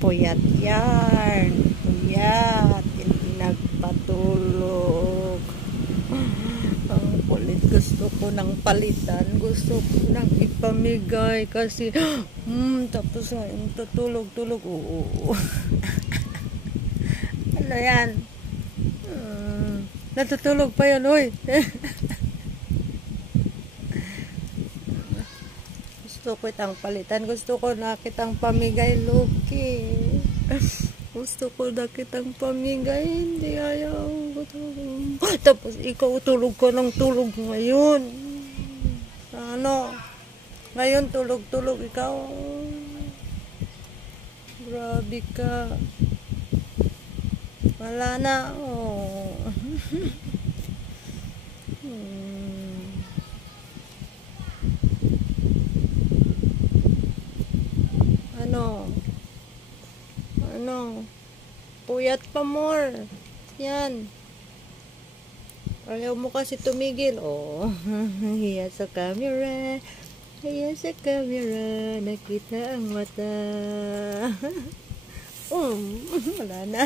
Puyat yan. Puyat. Hindi nagpatulog. Ang kulit. Gusto ko ng palitan. Gusto ko ng ipamigay. Kasi, tapos ngayon tutulog-tulog. Oo. Ano yan? Natutulog pa yan, oy. Gusto ko itang palitan. Gusto ko na kitang pamigay, Loki. Gusto ko na kitang pamigay. Hindi ayaw. Tapos ikaw tulog ka ng tulog ngayon. Ano? Ngayon tulog-tulog ikaw. Grabe ka. Wala na. Oh. Ano? Puyat pa more. Yan. Ayaw mo kasi tumigil. Oh. Hiya sa camera. Hiya sa camera. Nakita ang mata. Wala na.